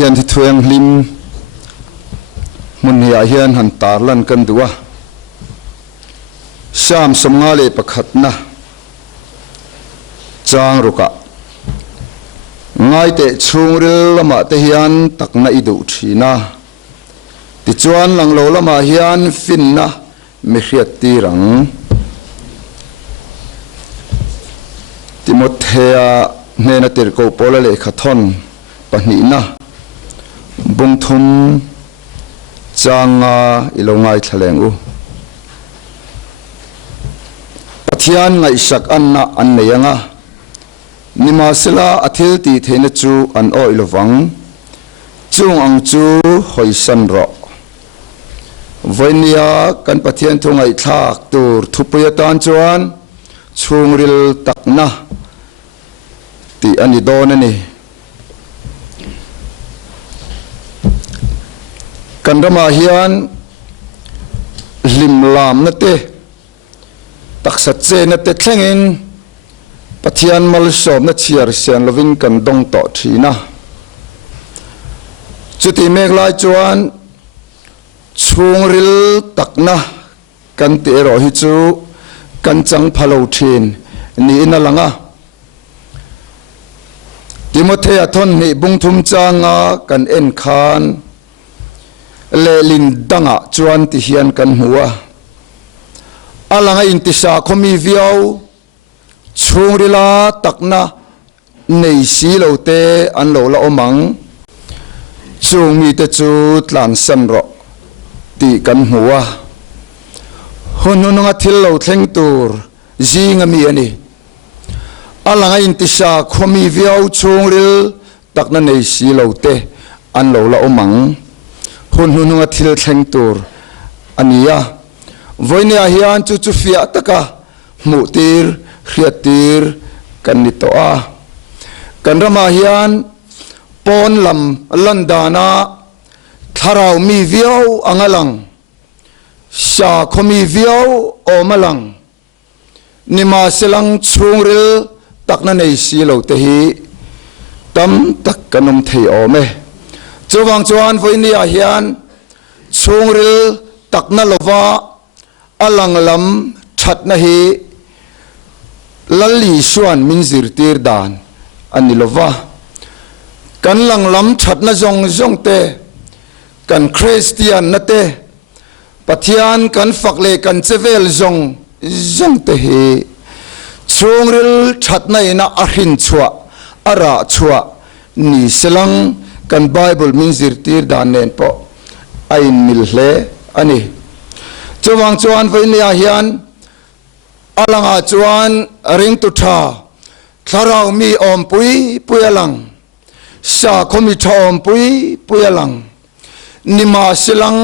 เทียนที่ทวงลิมมุนเหียเฮียนหันตาลันกันดัวชามสมงาเลประคัดนะจางรุกะง่ายแต่ชุงริลละมาแต่เฮียนตักนาอิดุชีนะติจวนหลังโลละมาเฮียนฟินนะไม่เครียดตีรังติมดเฮียเนนติรโกโปลเลขัดทนปนินะบุงทุนจางอิลงไงทะเลงอุปะเทียนไงสักอันนะอันเนียงนิมาสลาอธิลตีเทนจูอันโออิลวังจุงอังจูหอยสันรอวันนี้กันปะเทียนทงไงทักตูร์ทุปยตานจวนชุงริลตักนะตีอันนี้โดนนี่กันรมาเฮียนลิมลามนั่นเตตักสัจเจนั่นเตแข่งเองปะเทียนมัลสอบนั่นเชียร์เสียนลวินกันดงต่อทีนะจุดที่เมฆลายจวนชุงริลตักนะกันเตรอฮิจูกันจังพะโลทีนนี่นั่นลังติโมเทยทนนี่บุงทุมจางกันเอ็นคานเลลินดังจวนที่เฮียนกันหัวอาลังอินติชาคมีวิวชุงริลาตักนะในสีโลเตอันโลละอมังชุงมีแต่จูตลานสันรอตีกันหัวหุ่นงทิลโลเทงตูร์จีงมีอันนี้อาลังอินติชาคมีวิวชุงริลตักนะในสีโลเตอันโลละอมังหุ่นงทิลเทงตูร์อันนี้วันนี้เฮียนจูฟิอาตะกะมุตีร์เขียตีร์กันนิโตอากันรมาเฮียนปอนลำลันดานาทาราวมีวิวอังลังชาคมีวิวโอมลังนิมาสลังชุงริลตักนันในสีโลเตฮีตั้มตักกันนมเทอเมจวังจวนวันนี้เฮียนชุงริลตักนัลวาอลังลำชัดนะฮีลลีชวนมินซิรตีร์ดานอันนี้ลวากันลังลำชัดนะจงเตกันคริสเตียนนะเตปะเทียนกันฝักเลกันเซเวลจงเตฮีชุงริลชัดนะอินะอาหินชัวอาราชัวนี่สลังกันไบเบิลมินซิรตีร์ดานเนนปอไอมิลเลอันนี้จวังจวนวันนี้เฮียนอลังจวนริงตุธาทาราวมีอมปุยลังชาคมิทอมปุยลังนิมาสลัง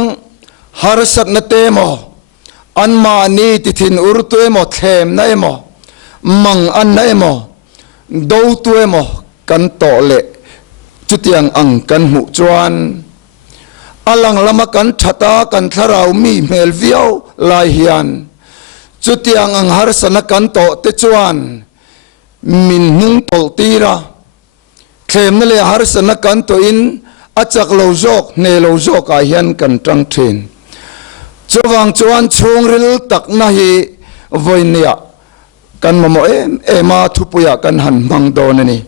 ฮาร์สัตนเตมออันมานีติทินอุรตุเอมอเทมนเอมอมังอันนเอมอดูตุเอมอกันโตเลจุดยังอังกันหุจวนอลังละมากันชะตากันทาราวมีเมลวิวลายเฮียนจุดยังอังหารสนกันโตเตจวนมินหุงโตตีระเคลมนั่นเลยหารสนกันโตอินอาจักโลโจกเนโลโจกอาเฮียนกันตรังเทนจวังจวนชงริลตักนาฮีวันนี้กันมาโมเอมาทุปุยกันหันมังโดนนี่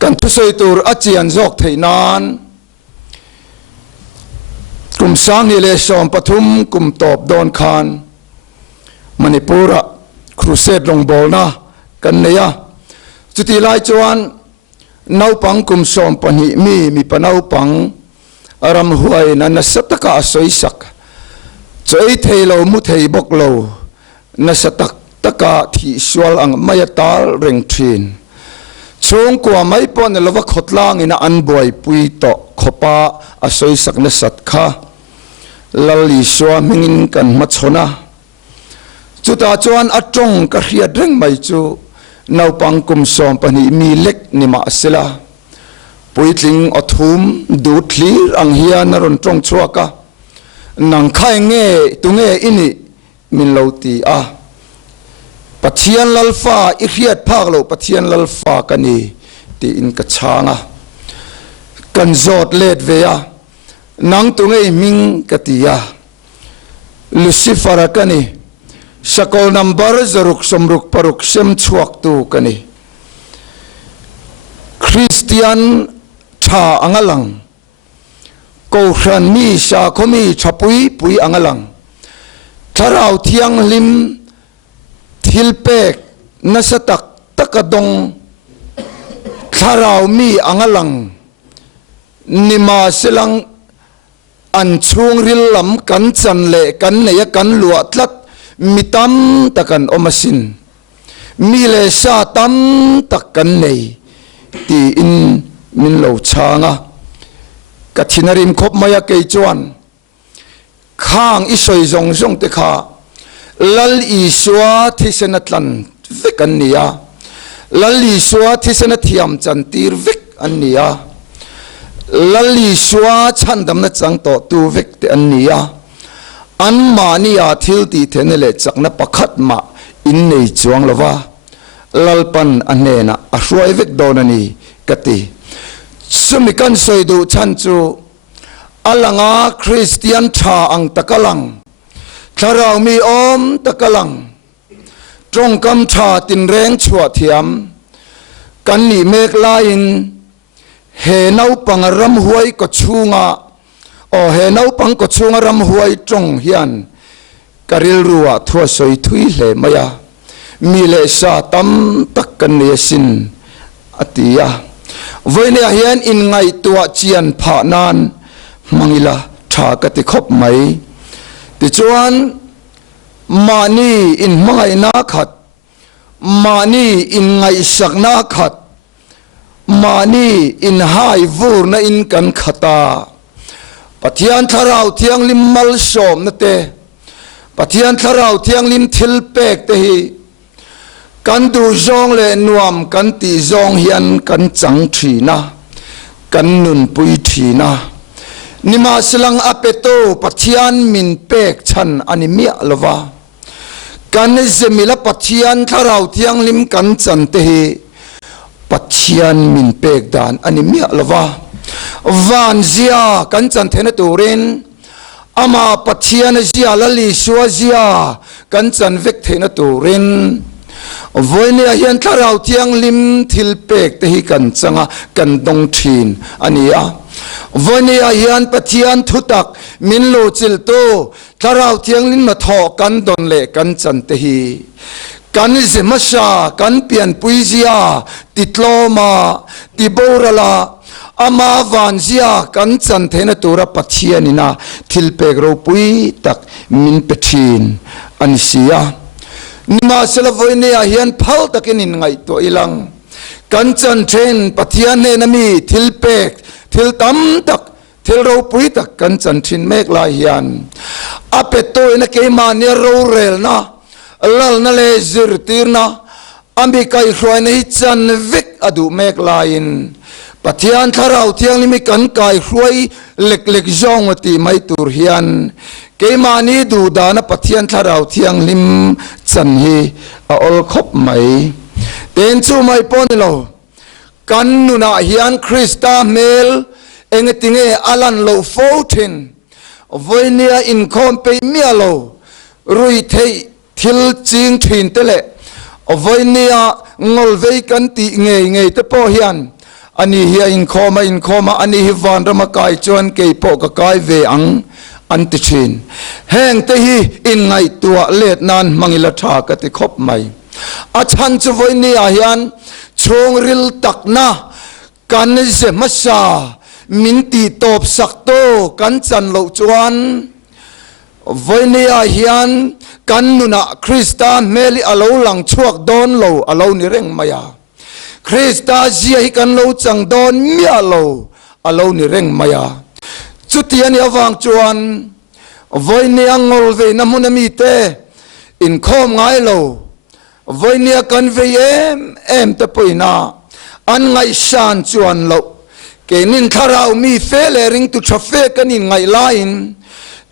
กันทุสัยตูร์อาเจียนโจกเทนานกุมสังฮิเลชอมปฐุมกุมตอบโดนคานมณิปุระครูเซดลงบอลนะกันเนียจุดที่ไล่จวนนาวปังกุมสอมปนิมีปนาวปังอารมหวยนันสัตตะกาสวยสักใจเทโลมุเทบกโลนัสตักตะกาที่สวลอังไม่ตาลเร่งทีนช่วงกว่าไม่ปนลวะขดล่างอินอันบวยปุยโตขปาอสวยสักนัสัตข้าลลิสวามิงกันมัชนะจุดอาจวนอัจงกระเฮียดเร่งไม่จูนาวปังกุมสอมปนิมีเล็กนิมาสละปุยทิงอทุมดูดลีอังเฮียนรนตรงชัวกะนังไข่เงตุงเงอินิมินเลวตีอาปะเทียนลัลฟ้าอิเฮียดภาคโลปะเทียนลัลฟ้ากันนี่ตีอินกระชางะ กันจอดเลดเวียนังตุงไอมิงกติยาลูซิฟาร์กันนี่สกอลนัมบาร์จรุกสมรุกปรุกเซมชวกตูกันนี่คริสเตียนชาอังลังกูครันมีชาคมีชปุยปุยอังลังทาราวเทียงลิมทิลเปกนัสตักตะกดงทาราวมีอังลังนิมาสลังอันช่วงริลลำกันจันเละกันเนยกันลวดลัดมิตัมตะกันอมสินมีเลชาตัมตะกันเนยตีอินมินโลชางะกัทินาริมคบมายาเกยจวนข้างอิสอยจงจงเตคาลัลอีสวาทิเสนัตลันวิกอันเนียลัลอีสวาทิเสนัตยามจันตีร์วิกอันเนียลัลอีสวาชันดำนัดจังโตตูวิกเตอันเนียอันมานียาทิลตีเทนเลจักนับปักมาอินเนยจวงลวาลัลปันอันเนนะอช่วยวิกโดนันีกติสมิกันสอยดูชันจูอัลงาคริสเตียนชาอังตะกลังทารามีอมตะกลังตรงกำชาตินแรงชัวเทียมกันนี่เมกลายินเฮนาปังรำหวยก็ชูงาเฮนาปังก็ชูงรำหวยตรงเฮียนกริลรัวทัวสอยทุยเลมายามีเลสาตัมตักกันเนสินอติยาวันนี้เฮียนอินไงตัวเจียนผ่านานมังอิลาชากติคบไหมติจวนมานี่อินมังไงนาขัดมานี่อินไงสักนาขัดมานี่อินหายวูรนะอินกันขตาปะเทียนทาราวเทียงลิมมัลสมนะเตปะเทียนทาราวเทียงลิมทิลเปกเตฮีกันดูจงเลนวมกันตีจงเฮียนกันจังทีนะกันนุนปุยทีนะนิมาสลังอเปโตปัจจันมินเปกชันอันมีอัลวากันเซมิลปัจจันทาราวเทียงลิมกันจันเตฮีปัจจันมินเปกดานอันมีอัลวาวานเซียกันจันเทนตูเรนอามาปัจจันเซียลลิชัวเซียกันจันเวกเทนตูเรนวันนี้เห็นทาราวเทียงลิมทิลเปกเตหิกันจังกันดงทีนอันนี้วันนี้เห็นปะเทียนทุตักมินโลจิลโตทาราวเทียงลิมมาทอกันดนเละกันจันเตหิกันเซมัชากันเปลี่ยนปุยเซียติดโลมาติโบราลาอามาวันเซียกันจันเทนตัวรับปะเทียนินาทิลเปกโรปุยตักมินเปทีนอันเสียนิมาสลาวันนี้เห็นพัลตะกินินไงตัวอีหลังกันจันเทนปะเทียนเนนมีทิลเปกทิลตัมตักทิลโรปุยตักกันจันทินเมกลาเฮียนอาเปโตอินเกมาเนโรเรลนะลัลนาเลซิรตีร์นะอัมบิกายครอยนี้จันวิกอดูเมกลายินปะเทียนทาราวเทียงลิมิกันกายครอยเล็กๆจงวตีไม่ตูรเฮียนเกมานีดูดานะปะเทียนทาราวเทียงลิมจันฮีอลคบไหมเต็นซูไม่ปนโลกันนุนาเฮียนคริสตาเมลเองติงเออลันโลโฟตินวันนี้อินคอมเปเมียโลรุยเททิลจิงทินเตเลวันนี้งอลเวกันตีเงยเตปอเฮียนอันนี้เฮียอินคอมาอันนี้ฮิวันรำกายจวนเกยปอกกายเวอังอันติชินแห่งเตฮีอินไงตัวเล็ดนานมังอิลทากติคบไหมอาชันจะวันนี้เฮียนชงริลตักนะกันเซมัชามินตีตบสักโตกันจันโลจวนวันนี้เฮียนกันนุนะคริสตาเมลิอโลหลังชวกโดนโลอโลนิเร่งมายาคริสตาเจียกันโลจังโดนเมียโลอโลนิเร่งมายาจุดที่นี่วังจวนวันนี้งอลเวน้ำมันมีเตอินคอมไงโลวันนี้กันเวเอ็มตะปุยนาอันไงชานจวนโลเกนินทาราวมีเฟลริงตุชเฟกันนินไงไลน์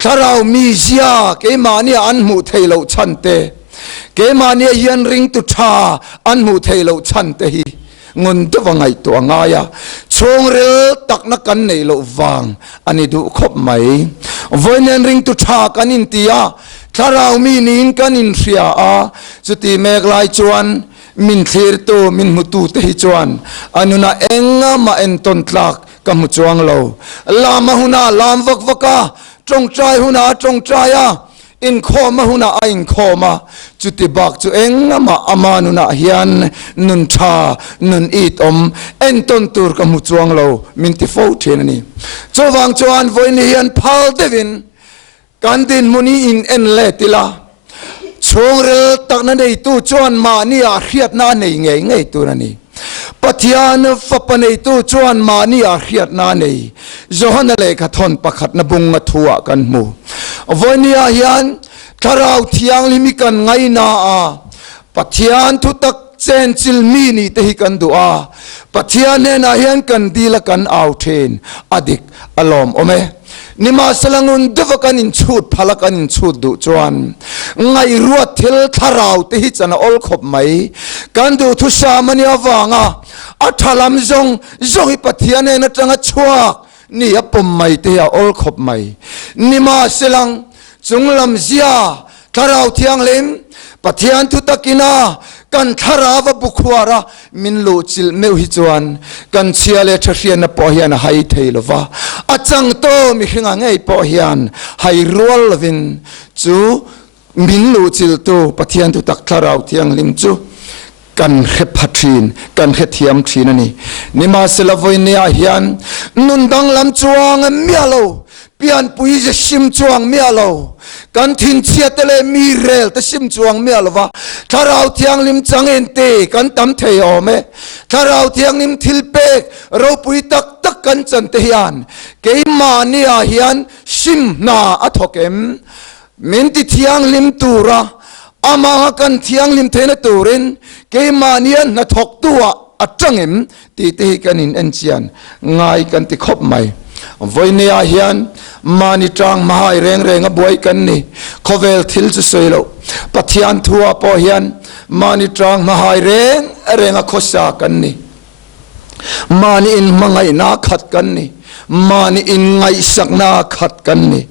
ทาราวมีเสียเกมาเนียอันมุเทโลชันเตเกมาเนียยันริงตุชาอันมุเทโลชันเตฮี งุนตัวไงตัวง่ายช่วงเรือตักนักกันในโลวางอันนี้ดูครบไหมวันนี้ริงตุชากันอินเตียถ้าเรามีนินกันอินเสียจุดที่เมกลายจวนมินเทียร์โตมินมุตุเตหิจวนอันนู้นเองมาเอ็นต้นตลักกับมุจวงเราลามาหุนาลามวักวักาจงใจหุนาจงใจอินโคมาหุนาอินโคมาจุดที่บักจุเองมาอามานุนาฮิยันนุนชานุนอีตอมเอ็นต้นตูร์กับมุจวงเรามินติโฟเทนนี่จวังจวนวันนี้ยันพาลเดวินกันดินมุนีอินเอ็นเลติลาช่วงเรือตักนั้นในตู้จวนมานี่อาเขียดนาในไงตัวนั้นปัทยานฟับในตู้จวนมานี่อาเขียดนาในจหันเลขทนประคัดนบุงมาทัวกันมูวันนี้อายันถ้าเราเที่ยงลิมิกันไงนาปัทยานทุตักเซนจิลมีนี่เตหิกันดูปัทยานเนนายันกันดีละกันเอาเทนอดิกอารมณ์โอเมนิมาสลังุนดวกันอินชุดพลักันอินชุดดูจวนไงรัวทิลทาราวที่จะน่าอลขบไหมกันดูทุชามันยาวางอัฐลำจงอิปัทยานเนจังชัวนี่อปมไม่ที่อลขบไหมนิมาสลังจงลำเสียทาราวที่อังเลมปัทยานทุตกินากันทาราวบุขวาระมินลูจิลเมวฮิจวนกันเชียเลทเรียนปอฮิยนไฮเทลวะอาจังโตมิขิงไงปอฮิยนไฮรัวลวินจูมินลูจิลโตปัทยานทุตักทาราวที่อังลิมจูกันเขพัทรีนกันเขเทียมทรีนนี่นิมาสลาวินเนียฮิยันนุนดังลำจวงเมียโลเปียนปุยจะชิมจวงเมียโลกันทิ้งเชียตเลมีเรลแต่ชิมจวงเมียโลวะถ้าเราเที่ยงลิมจังเอ็นเตกันตั้มเทียอเมถ้าเราเที่ยงลิมทิลเปกเราปุยตักกันจันเทียนเกยมาเนียฮิยันชิมนาอัทอกเอ็มมินติเที่ยงลิมตูระอามากันเที่ยงลิมเทนตูรินเกยมาเนียนนัทอกตัวอัจฉริยตีเตะกันอินเอ็นเชียนง่ายกันติคบไหมวันนี้อาเฮียนมานิจางมหาเร่งบวยกันนี่ขเวลทิลจะสวยแล้วปัทยานทัวปอเฮียนมานิจางมหาเร่งขสากันนี่มานี่อินมังไงนาขัดกันนี่มานี่อินไงสักนาขัดกันนี่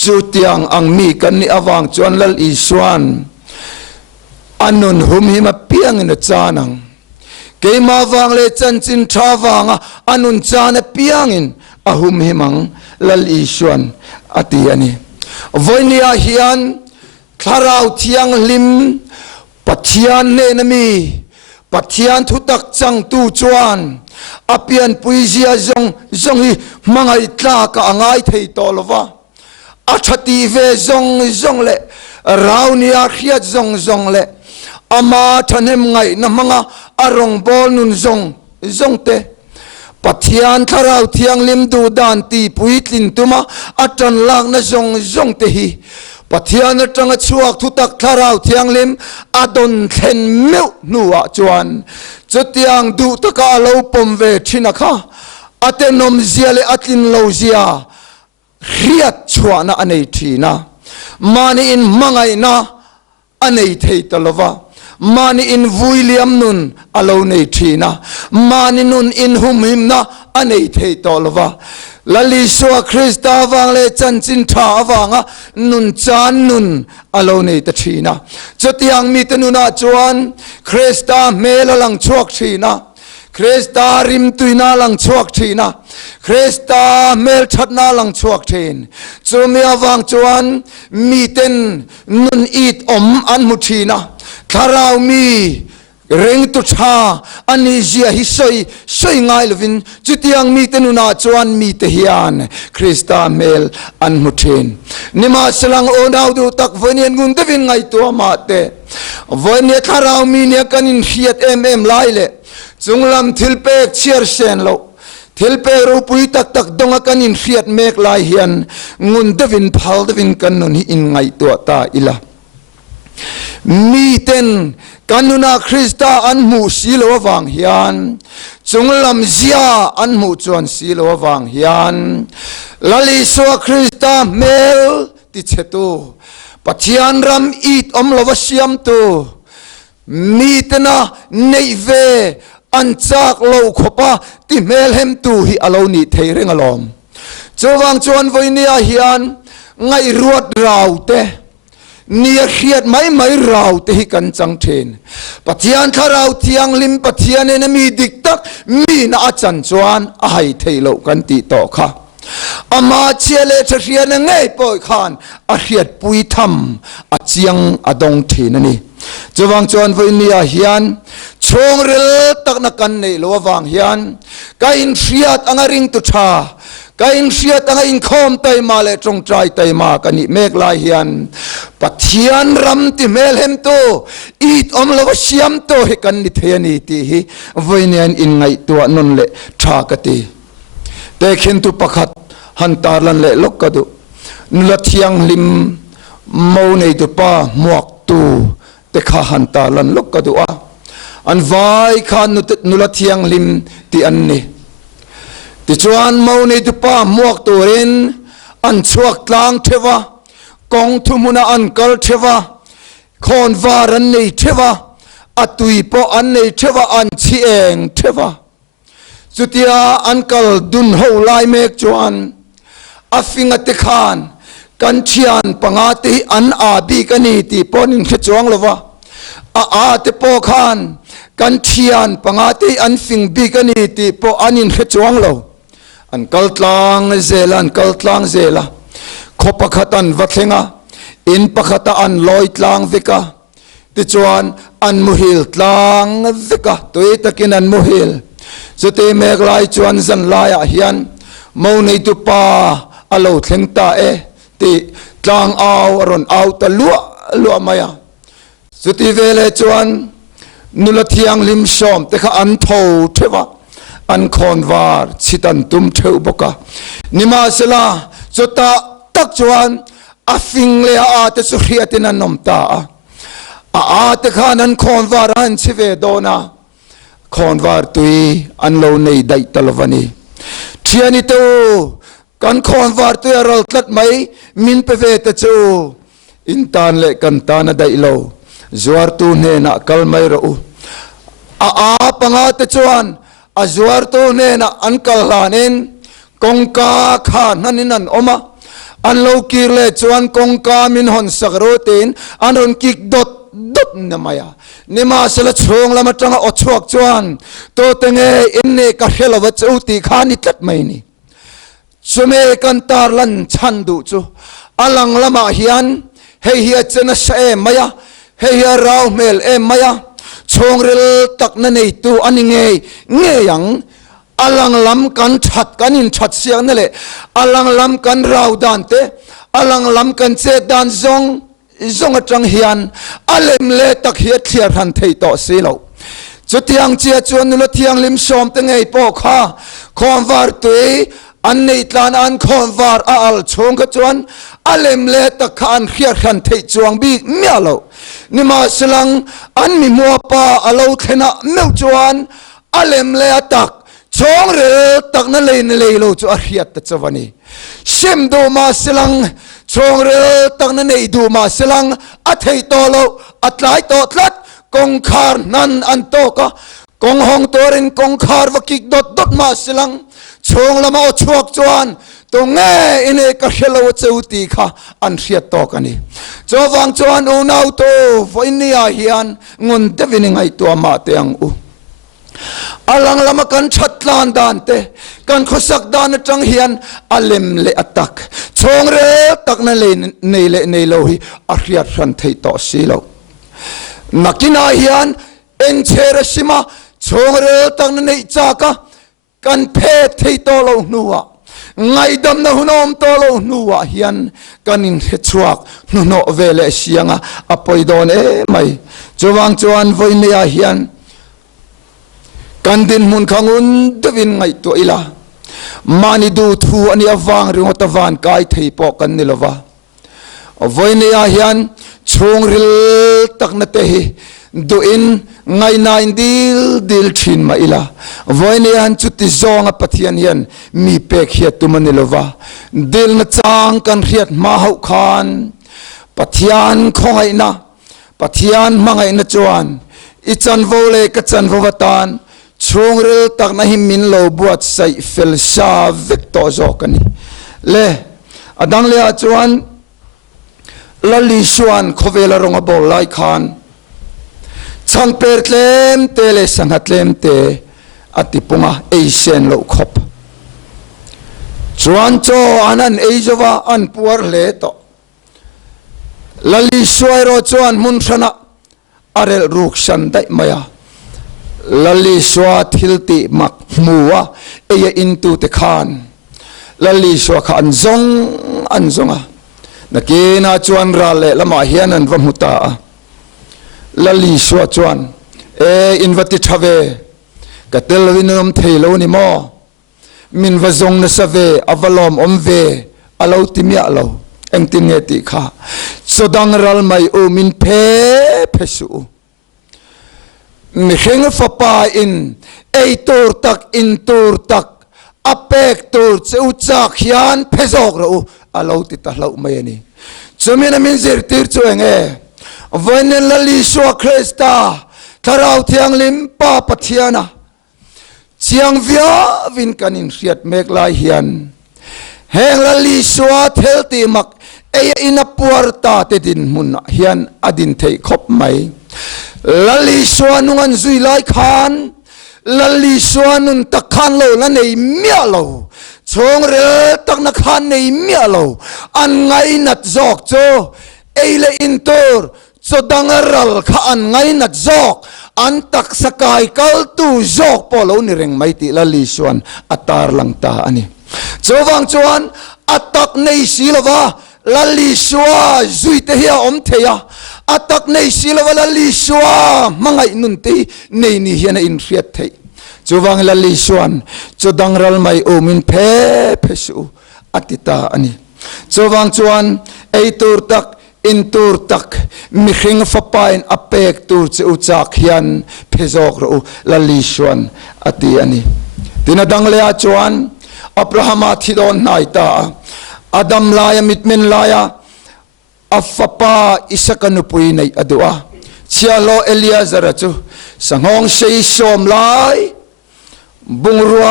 จุดยังอังมีกันนี่อวังจวนลลอีสวนอันนุนหุมหิมาเปียงอินจานังเกยมาวังเลจันจินทราวังอันนุนจานเปียงอินอาหุมหิมังลลอีสวนอติยานีวันนี้อาเฮียนคลาราวเทียงลิมปัทยานเนนมีปัทยานทุตักจังตูจวนอาเปียนปุยเจียจงฮิมังไอตลากะง่ายเทยตอลวะอาชติเวจงเลเรานี่อาเขียจงเลอามาทันเฮมไงนะมังอารมณ์บอลนุนจงเตปัทยานทาราวเทียงลิมดูดานตีปุยตินตุมาอัจฉริยะนะจงเตฮีปัทยานจังชัวทุตักทาราวเทียงลิมอดอนเทนมิวนัวจวนจุดยังดูตะกาเลวปมเวชินักะอัตนมเจียเลอัตลินโลเจียเรียดชวนะอันเอทีนะมานีอินมังไงนะอันเอเทตลวะมานีอินวิลเลียมนุนอโลเนทีนะมานีนุนอินหุมหิมนะอันเอเทตลวะลลิสวาคริสตาวังเลจันจินทาวังนุนจานนุนอโลเนตทีนะจุดยังมีตนุนาจวนคริสตาเมลลังชวกทีนะคริสตาริมตุยนาลังชวกทีนะคริสตาเมลชัดนาลังชวกทีนจูมีอวังจวนมีเต็นนุนอีดอมอันมุทีนะคาราวมีเร่งตุชาอันนี้เจียฮิสวยง่ายลวินจุดยังมีเต็นุนาจวนมีเทียนคริสตาเมลอันมุทีนนิมาสลังโอนาวดูตักวันนี้งุนเดวินไงตัวมาเตวันนี้คาราวมีเนี่ยกันอินเฮียดไล่เลยจงลำทิลเปกเชียร์เชนโลทิลเปกรูปุยตักดงกันอินเฮียดเมกลายเฮียนงุนเดวินพัลเดวินกันนุนอินไงตัวตาอิละมีเต็นกันนุนาคริสตาอันมูสีโลวังเฮียนจงลำเจียอันมูจวนสีโลวังเฮียนลลิสวาคริสตาเมลติเชตูปัจจัยรำอีดอมลวเชียมตูมีเตนะเนเว อันจากโลขปะที่เมลเฮมตูฮิอโลนีเทเรงอลอมจวังจวนวันนี้เฮียนไงรวดราวเตเนียเขียดไม่ราวเตฮิกันจังเทนปะเทียนข้าเราเทียงลิมปะเทียนเนมีดิกตักมีน่าจันจวนไอเทโลกันติต่อค่ะอามาเชเลเทียนไงปอยขานอาเขียดปุยทำอาเจียงอดงเทนนี่จวังจวนวันนี้เฮียนชงเรลตักนักันในโลวังเฮียนก็อินเชียดอังริงตุชาก็อินเชียดอังอินคอมไตมาเลจงใจไตมากันนี่เมกลายเฮียนปัทยานรำที่เมลเฮมโตอีดอมลวเชียมโตให้กันนิเทียนีที่ฮิวันนี้อินไงตัวนนเละชากติแต่เข็นตุประคัดหันตาลันเละลกกระดูนุลเทียงลิมมูในตุป้าหมวกตูแต่ข้าหันตาลันลกกระดูอันไว้ข้านุลเทียงลิมที่อันนี้ติจวนมูในตุป้าหมวกตูเรนอันชวกลางเทวะกองทุมุนาอันกัลเทวะคอนวารันในเทวะอตุยปออันในเทวะอันชีเองเทวะสุดยาอันกัลดุนโฮไลเมกจวนอฟิงติขานกันเชียนปังอาติอันอาบีกันนี่ตีปอนินขจวงเลวะอาติปอขานกันเชียนปังอาติอันฟิงบีกันนี่ตีปออันนินขจวงเลวอันกัลตลางเซลันกัลตลางเซลาขบประคตันวัดเลงะอินประคตอันลอยตลางวิกาติจวนอันมุฮิลตลางวิกาตัวตะกินอันมุฮิลสุดที่เมกลายจวนสันลายเฮียนมูในตุปาอโลเทงตาติกลางเอารอนเอาตะลัวมายาสุดที่เวลจวนนุลเทียงลิมชอมแต่ข้าอันโทเทวะอันคอนวาร์ชิตันตุมเทวบกะนิมาสลาสุดตาตักจวนอาฟิงเลอาเตสุริยตินันนมตาอาเตข้านั้นคอนวาร์อันชิเวโดนาคอนวาร์ตุยอันโลในได้ตลวันีเทียนิโตกันคอนวาร์ตุยรัลตัดไหมมินเปเวตจูอินตานเลกันตานได้โลจวาร์ตุเนนักลไม่รู้ปังอาเตจวนจวาร์ตุเนนัอันกลลานินกงกาขานันนันอมาอันโลกีเลจวนกงกามินหอนสักโรตินอันหอนกิกดดนมายานิมาสละชงละมาจังอชวกจวนโตเตงอินเนกะเฮลวัจอุติขานิตัดไม่นี่ชุเมกันตาลันชันดูจูอลังละมาเฮียนเฮียเจนเชมายาเฮียราวเมลมายาชงเรลตักนันในตัวอันนี้เงยยังอลังลำกันชัดกันอินชัดเสียงนั่นแหละอลังลำกันราวดานเตอลังลำกันเจดานซงจังเฮียนอเลมเลตักเฮียเทียรันเทยต่อสิโลจุดที่ยังเจียจวนนุลที่ยังลิมชอมตั้งไงปอกข้าคอนวาร์ตุยอันนี้ตลานอันคอนวาร์อัลชงกจวนอเลมเลตักขันเฮียรันเทยจวงบีเมียโลนิมาสลังอันมีมัวปาอโลเทนะเมียวจวนอเลมเลตักชงเรตักนั่นเลยโลจูอาเฮียตจวนีชิมดูมาสลังชงเรตักนั่นดูมาสลังอัฐยโตโลอัตไลโตตลัดกงคาร์นันอันโตกะกงหงตัวรินกงคาร์วกิกดดมาสลังชงละมาชวกจวนตรงเงอินเอกเชลวเจอุติค่ะอันเสียโตกันนี่จวังจวนอุณาวโตวันนี้อาเฮียนงุนเดวินิงไอตัวมาเตียงอุอลังลำกันชัดลานดานเตกันขสักดานจังเฮียนอเลมเลอตักชงเรตักนั่นเลยในโลหิอาเรียรันเทยต่อสิโลนักกินอาเฮียนเอ็นเชรชิมาชงเรตักนั่นในจากะกันเพศเทยต่อโลนัวไงดำนะหุนอมต่อโลนัวเฮียนกันอินเฮชวักนุโนเวเลเชียงอปอยโดนไม่จวังจวนวันนี้อาเฮียนกันดินมุนขังุนเดวินไงตัวอีลามานิดูทูอันนี้วางเรื่องตะวันกายเทปอกันนี่ละวะวันนี้อาเฮียนชงริลตักนัตเตหิดูอินไงนายดิลชินมาอีลาวันนี้อันจุดที่จงอปัทยันยันมีเปกเฮียตุมันนี่ละวะดิลนัดจางกันเฮียมาหุคานปัทยันคงไงนะปัทยันมังไงนะจวนอิจันโวเลกจันโวตาน ช่วงเรื่องตักนะหิมินโลบวชใส่เฟลชาวิกโตโจกันนี่เล่อดังเลียจวนลลิชวนขเวลรงบอลไลคานช่างเปิดเลมเตเลสังหัดเลมเตอติปุงะเอเชียนโลคบจวนโจอันนั้นเอจวาอันปัวเลโตลลิชวยโรจวนมุนชนะอาเรลรุกชันได้ไหมอะลลิชวาทิลติมักมัวเออินตูเตคานลลิชวาขันซงอันซงอะนักนาจวนราเลละมาเฮียนันวัมุตาลลิชวาจวนอินวัติทเวกัตเลวินมเทโลนิมอมินวซงนสเวอวลอมอมเวอลาวติมีอลาวเอ็งติงเงติข้าสดังรัลไม่โอมินเพสูมิเฮงฟปาอินเอตูร์ตักอินตูร์ตักอเปกตูร์เซอุจักฮิอันเพซอกเราอลาวติตาลาวไม่นี่จามินามินเซอร์ติร์ชเวงวันนี้ลลิชวาคริสตาทาราวเทียงลิมปาปะเทียนะเชียงวิอาวินกันินเสียดเมกลายเฮียนแห่งลลิชวาเทลติมักเออินาปัวร์ตาเตดินมุนเฮียนอดินเทคบไหมลลิชวานุงันซุยไลคานลลิชวานุนตะคานโลละในเมียโลชงเรตักนักคานในเมียโลอันไงนัดจอกโจเอเลอินโตร์สดังรัลข้าอันไงนัดจอกอันตักสกายกัลตูจอกพอเรานี่เร่งไม่ติลลิชวนอัตาร์ลังตาอันนี้จวังจวนอัตักในศิลวะลลิชวาจุยเทียอมเทียอัตักในศิลวะลลิชวามังไงนุนตีในนี่เฮียนอินเรียดเทจวังลลิชวนจดังรัลไม่โอมินเพสูอัติตาอันนี้จวังจวนไอตูร์ตักอินตูร์ตักมิขิงฟ้าปายอเปกตูร์เจอุจักฮิยันเพซอกรูลลิชวนอติอันนี้ตินาดังเลียจวนอับราฮัมที่โดนนายตาอาดัมลายมิดมินลายอัฟปาอิสกันุปุยในอดัวเชียโลเอลียซาระจูสังหงเชยชมลายบุงรัว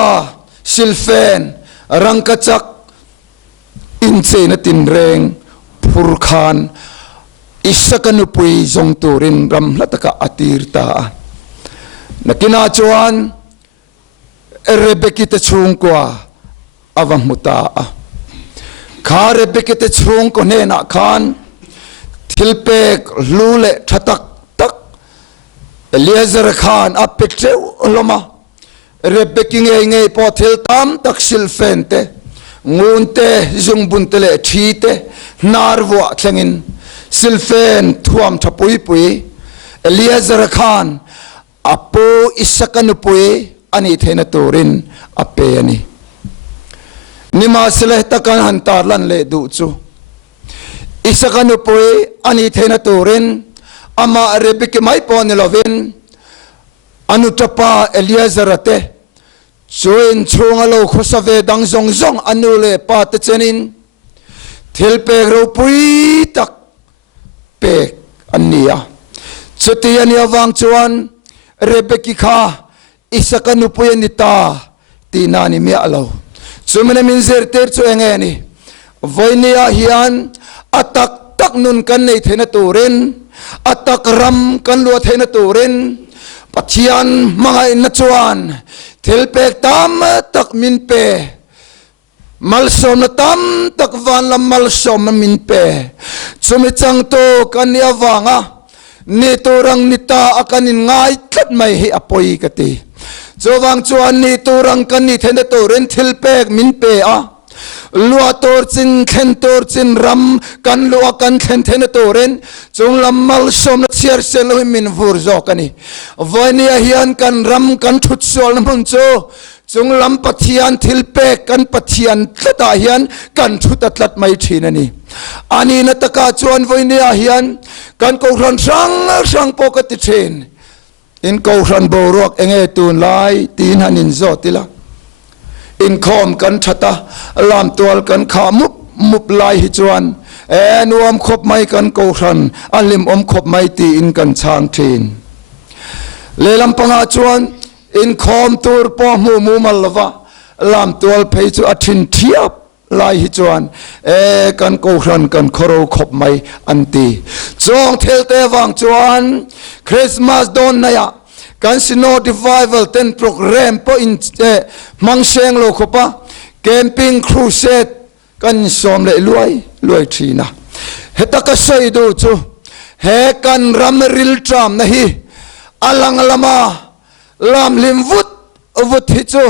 ซิลเฟนรังกจักอินเซนตินเรงพุรคานอิสกันุปุยจงตูรินรำลัตกะอติรตานักนาจวนเรเบกิตชุงกว่าอวังมุตาข้าเรเบกิตชุงก็เนนักขานทิลเปกลูเลทัตักตักเลียซร์ขานอัปเปเจวลมาเรเบกิงเงยพอทิลตามตักซิลเฟนเตงูนเตจงบุนเตเลทีเตนารวัวทงอินซิลเฟนทวมทัปุยปุยเลียซร์ขานอโปอิสกันุปุยอันนี้เทนตูรินอเปยนี่นิมาสเลตะกันหันตาลันเลดูจูอิสกันุปุยอันนี้เทนตูรินอามาเรบิกไม่ปอนลวินอนุตปาเอลียซาระเตจวนชงอโลคุสเวดังซงซงอนุเลปาตเจนินทิลเปกรูปุยตักเปกอันนี้จุดที่อันนี้วางจวนเรเบกิข้าอิสกันุปุยนิตาตีนานิมีอลาวจุมันมินเซอร์เตอร์ชวงเงนี่วันนี้ฮิอันอัตักตักนุนกันในเทนตูรินอัตักรัมกันลัวเทนตูรินปัจจัยมังไงนัจวนเทลเปกตามตักมินเปมัลสมนตามตักวันละมัลสมมินเปจุมิจังโตกันยาวางะนี่ตัวรังนิตาอาการนิง่ายทัดไม่ให้อภัยกันทีจวังจวนนี่ตัวรังกันนี่เทนตัวเรนทิลเปกมินเปอะลัวตัวจินเข็นตัวจินรำกันลัวกันเข็นเทนตัวเรนจงลำมัลสมนัดเชียร์เซลวิมินฟูร์จอกันนี่วันนี้ฮิอันกันรำกันทุดโซลมุนโจจงลำปัทยันทิลเปกกันปัทยันตตาฮิอันกันทุดตัดไม่ทีนันนี่อันนี้นัตกาจวนวันนี้ฮิอันกันกูรันช่างปกติเชนอินกูรันโบรอกเองตูนไลตีนหันินโซติละอินคอมกันชัตาลามตัวกันขามุบไลฮิจวนนวมขบไม่กันกูรันอัลลิมขบไม่ตีอินกันช่างเทนเลลัมปังอาจวน in khom tur po mu malwa lam tual phei chu athin thiap lai hi chuan kan ko hran kan khoro khop mai anti chong thel te wang chuan Christmas don na ya kan sino revival ten program po in mangseng lo khopa camping crusade kan som le luai thina heta ka sei do chu he kan ram ril tram na hi alang lama lam lim vut hi chu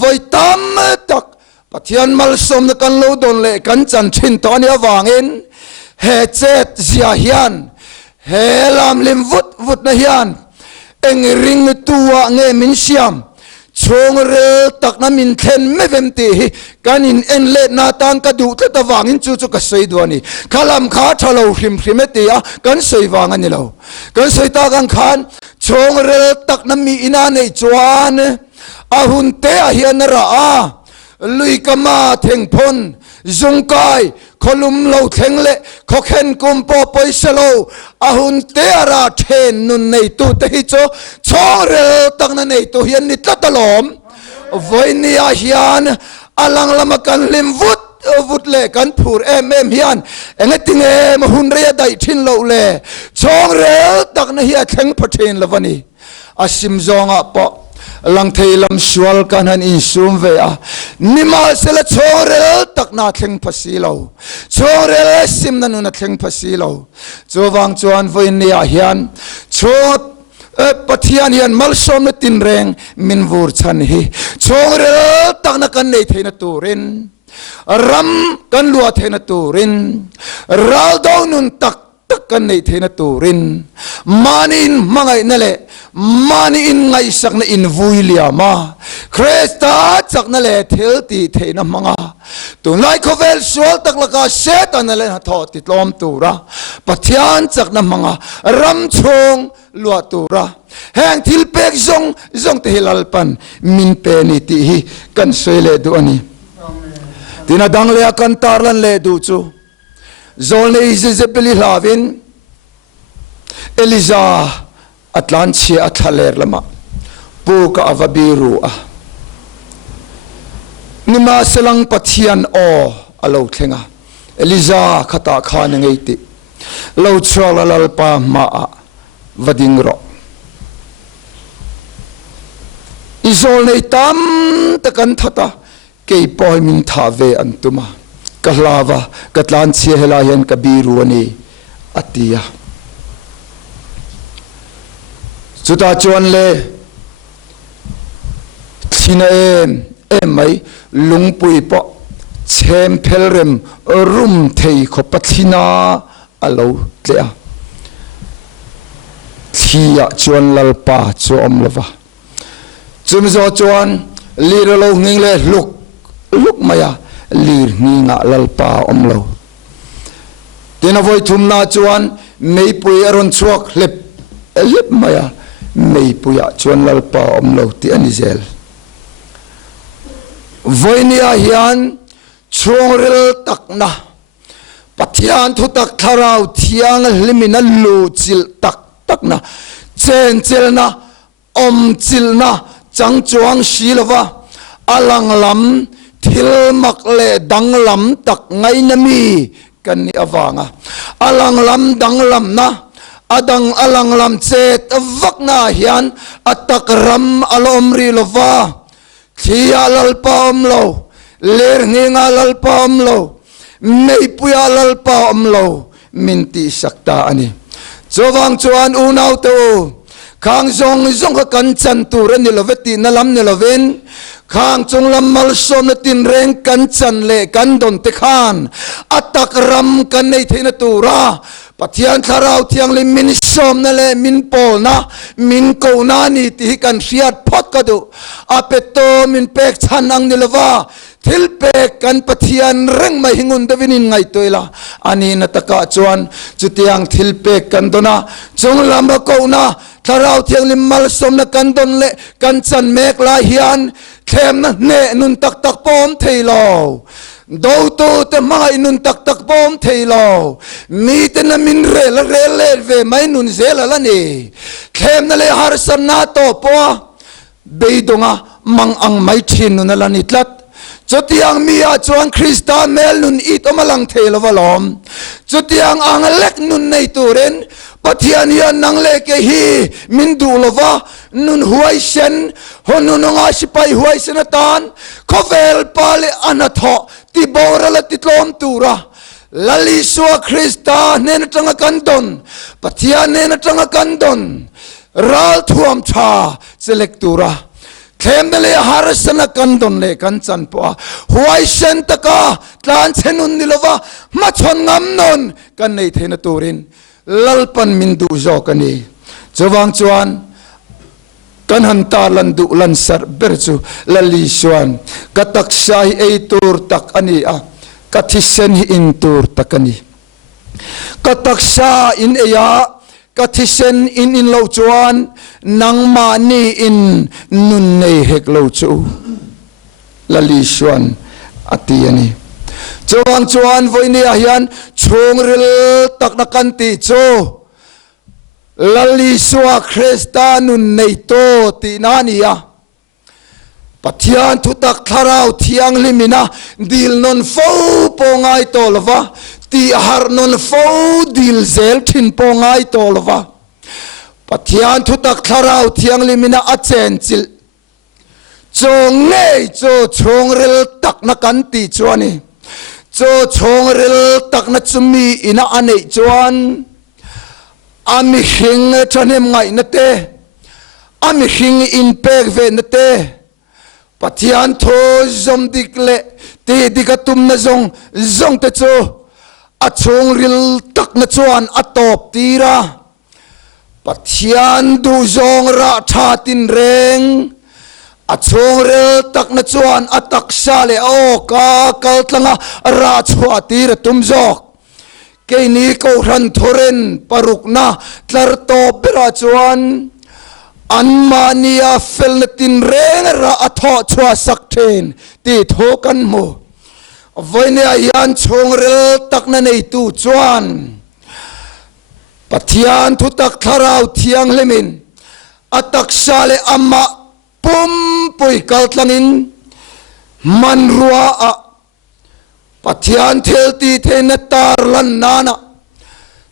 voi tam tak pathian mal som na kan lo don le kan chan thin to ni awangin he chet zia hian he lam lim vut na hian eng ring tuwa nge min siam chong re tak na min thlen me vem ti kan in en le na tang ka du ta wangin chu ka sei do ni khalam kha thalo hrim ti a kan sei wang ani lo kan sei ta kan khan chong re tak na mi ina nei chuan a hun te a hian ra a lui kama theng phon zungkai kholum lo theng le khokhen kum po poisalo ahun te ara then nun nei tu te hi cho chore tak na nei tu hian ni tlatalom voini a hian alang lama kan lim vut le kan phur em hian engating em hun re dai thin lo le chore tak na hi a theng pathin lawani asim zonga po lang thei lam sual kan han in sum ve a nima sela chore tak na thleng phasi lo chore sim na nu na thleng phasi lo chowang chuan voin ni a hian chot pathian hian mal som na tin reng min vur chan hi chore tak na kan nei theina turin ram kan lua theina turin ral do nun tak kan nei theina turin manin mangai na le mani in ngai sak na in vui lia ma Krista chak na le thil ti theina manga tu nai khovel sual tak laka set an le tho ti tlom tura pathian chak na manga ram chong lua tura hang thil pek zong te hilal pan min pe ni ti hi kan sele du ani tina dang le kan tarlan le du chu zol ne Jezebel lavin Eliza Atlantia athaler lama puka avabiru a nima selang pathian o alo thenga Eliza khata khan ngei ti lo chwala lalpa ma vading ro izol nei tam takan thata ke poi min thave antuma kahlawa katlanchia helayan kabiru ani atia chuta chuan le thina em mai lungpui po chem phelrem rum thei kho pathina alo tlea thia chuan lalpa chu omlova chumzo chuan liralo nging le luk maya lir nginga lalpa omlo tena voi thumna chuan meipui aron chuak lep maya mei puya chuan lalpa omlo ti anizel voinia hian chongrel takna pathian thu tak tharau thiang limina lu chil takna chen chelna om chilna chang chuang silova alang lam thil mak le dang lam tak ngai na mi kan ni awanga alang lam dang lam na adang alang lam chet vakna hian atak ram alom ri lova thia lalpa omlo ler nginga lalpa omlo mei puya lalpa omlo minti sakta ani chowang chuan unau to khang zong ka kan chan tur ni loveti na lam ni loven khang chung lam mal som na tin reng kan chan le kan don te khan atak ram kan nei theina tura pathian tharau thiang le min som na le min pol na min ko na ni ti kan riat phot ka du apeto min pek chan ang ni lova thil pek kan pathian reng mai hingun davinin ngai toila ani na taka chuan chutiang thil pek kan dona chung lam ko na tharau thiang lim mal som na kan don le kan chan mek la hian thlem na ne nun tak pom theilo do to te mai nun tak pom theilo mi te na min re le ve mai nun zela la ni thlem na le har san na to po beidonga mang ang mai thin nun alanitlat chutiang mia chuan Krista mel nun it omalang theilovalom chutiang ang lek nun nei turen pathian hian nang leke hi min du lova nun huai sen honununga sipai huai senatan khovel pale anatho ti borala titlom tura lali suwa Krista nena tanga kandon pathian nena tanga kandon ral thuam tha selektura Kemele harasana kandon le kanchan po huai sen taka tlan chenun nilova machon ngamnon kan nei thena turin lalpan mindu zo kani chawang chuan kan hanta landu lansar berchu lali suan katak sai ei tur tak ani a kathisen hi in tur takani katak sa in eya kathisen in lo chuan nang mani in nun nei hek lo chu lali suan ati ani chuang chuan voini a hian chungril tak na kan ti chu lali suwa Krista nun nei to ti nania pathian thu tak tharau thiang limina dil non fo po ngai to lova ti har non fo dil zel thin po ngai to lova pathian thu tak tharau thiang limina a chen chil chong nei cho chongril tak na kan ti chuani cho chongril tak na chumi ina anei chuan ami hing chanem ngai na te ami hing in pek ve na te pathian tho zom dikle te dikatum na zong te cho a chongril tak na chuan a top tira pathian du zong ra tha tin reng a chongril tak na chuan a taksa le o ka kaltlanga ra chua tira tum zok ke ni ko ran thoren parukna tlar to bera chuan anmania felnatin reng ra atho chua sakten ti thokan mo voine ayan chongril takna nei tu chuan pathian thu tak tharau thiang lemin atak sale amma pum pui kaltlangin manrua a pathian thelti thena tar lan nana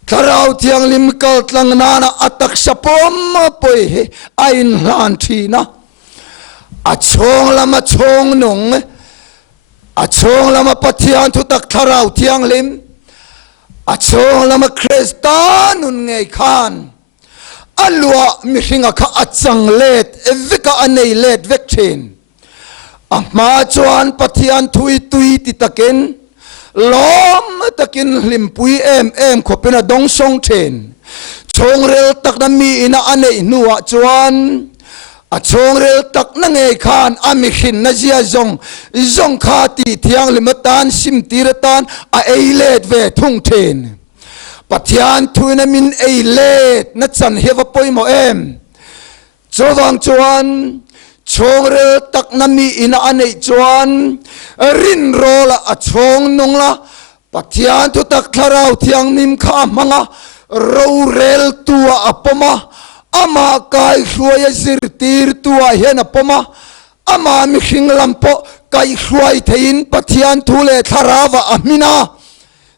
tharau thiang lim kaltlang nana atak sapom pui he ain lan thina a chong lama chong nong a chong lama pathian thu tak tharau thiang lim a chong lama Krista nun ngei khan alwa mi hinga kha achang let evika anei let vekthin ama chuan pathian thui tui ti takin lom takin limpui em khopena dong song then chongrel tak na mi ina anei nuwa chuan a chongrel tak na ngei khan ami khin na zia zong kha ti thiang limatan sim tiratan a eilet ve thung then pathian thuina min eilet na chan hewa poimo em chowang chuan chongrel tak na mi ina anei chuan rin rola a chong nongla pathian thu tak tharau thiang nim kha manga ro rel tua apoma ama kai hruaya zirtir tua hian apoma ama mi hringlampo kai hruai thein pathian thule tharawa amina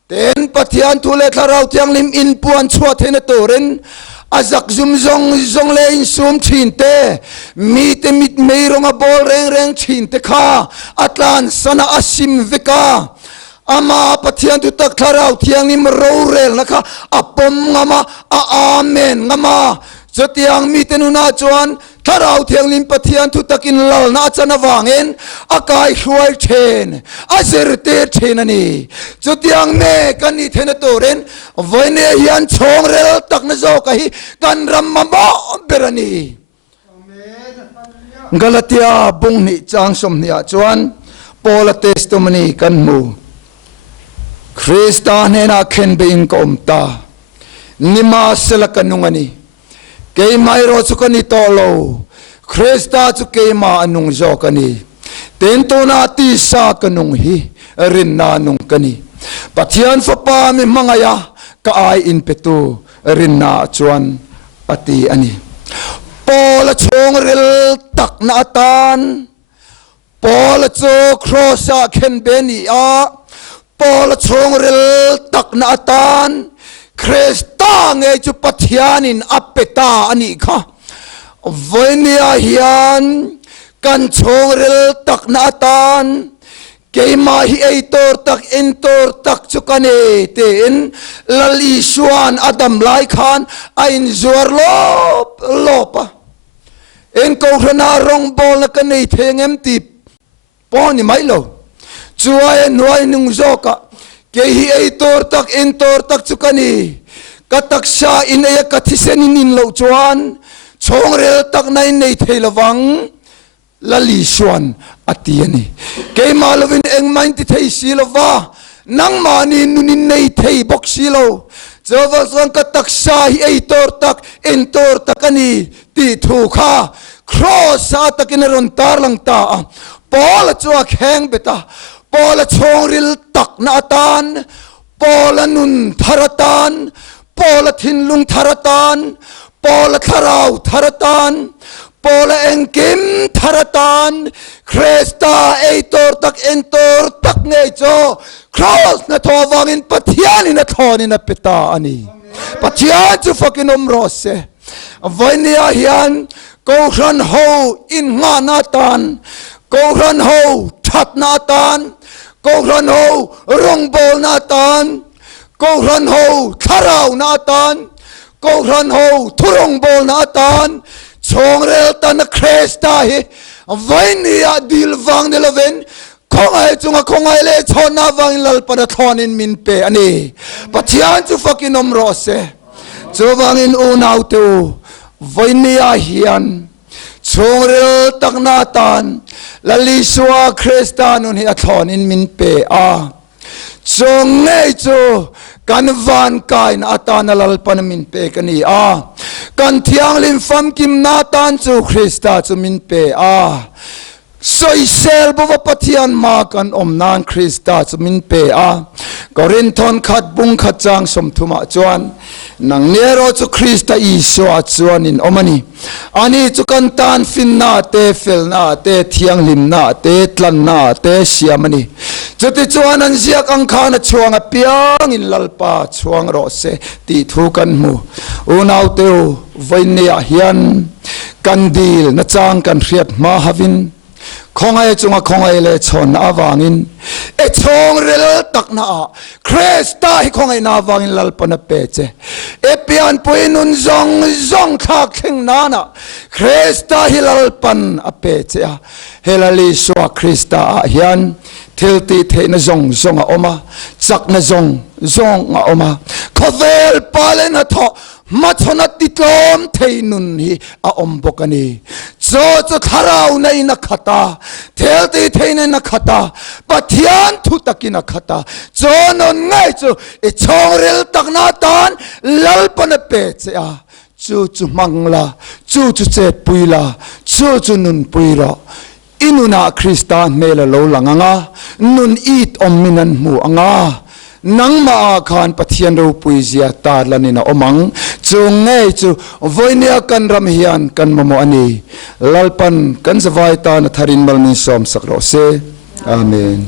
ten pathian thule tharau thiang lim in puan chua thena toren azak zum zong le in sum thinte mi te mit meironga bol reng thinte kha atlan sana asim veka ama pathian tu tak tharau thiang nim ro rel na kha apom ngama a amen ngama chotiang mi tenuna chuan tharau thiang lim pathian thu takin lal na chana wangen akai hruai then azer te then ani chotiang me kani thena toren voine hian chong rel tak na zo ka hi kan ram ma berani Galatia bung ni chang som nia chuan Paul testimony kan mu Krista nena khen be in kom ta nima sela kanungani kay mayro chukani tolo Krista chukema anung zo kani tento na ti sa kanung hi rin na nung kani pathian fa pa mi mangaya ka ai in petu rin na chuan ati ani Paul Paul chongril tak na atan Paul cho crossa ken beni a Paul chongril tak na atan Krista nge chu pathianin apeta ani kha voinia hian kan chongril tak na atan Keima hi eitor tak entor tak chukane ten lali suan adam lai khan ain zuar lopa en ko rana rong bol na kanei thengem ti poni mailo chuai noi nung zoka ke hi eitor tak entor tak chukani katak sha in ya kathisen in lo chuan chongrel tak nai nei theilawang lali suan atiani ke malovin eng main ti thei silova nang mani nunin nei thei bok silo jova zon ka taksa hi eitor tak entor takani ti thu kha cross atakin ron tar lang ta Paul chuak heng beta Paul chongril tak na atan Paul nun tharatan Paul thinlung tharatan Paul tharau tharatan Paul engkim tharatan Krista eitor tak entor tak ngei cho cross na thawangin pathian na thoni na peta ani pathian chu fucking omrose voinia hian ko ran ho in nga natan ko ran ho that natan ko ran ho rong bol natan ko ran ho tharau natan ko ran ho thurong bol natan chongrel tan Krista hi voinia dilwang niloven kongai chunga kongai le chona wang lal pada thonin min pe ani pathian chu fucking omrose chowangin unau tu voinia hian chongrel taknatan laliswa Krista nun hi thonin min pe a chongai chu kan van kain atan lalpan min pe kani a kan thiang lim fam kim natan chu Krista chu min pe a soi sel bova pathian ma kan omnan Krista chu min pe a Korinthon khat bung khat chang som thuma chuan nang nero chu Krista iswa chuan in omani ani chu kan tan fin na te fel na te thiang lim na te tlan na te siamani chuti chuan an ziak ang khana chuanga piang in lalpa chuang ro se ti thu kan mu unau teu voinia hian kandil na chang kan riat ma havin khongai chunga khongai le chon awangin e chong rel tak na Krista hi khongai na awangin lalpana peche e pian puinun zong thak thing nana Krista hi lalpan a peche a helali swa Krista hian thilti theina zong a oma chak na zong a oma khovel palen a tho machona titlom theinun hi a ombokani cho tharau nei na khata thelti theina na khata pathian thu takina khata chonon ngai chu e chongrel takna tan lalpana pe che a chu mangla chu che puila chu nun puira inuna Krista mela lo langanga nun it omminan mu anga nang ma khan pathian ro puizia tar lanina omang chu ngei chu voinia kan ram hian kan mamo ani lalpan kan zawai ta na tharin malni som sakro se amen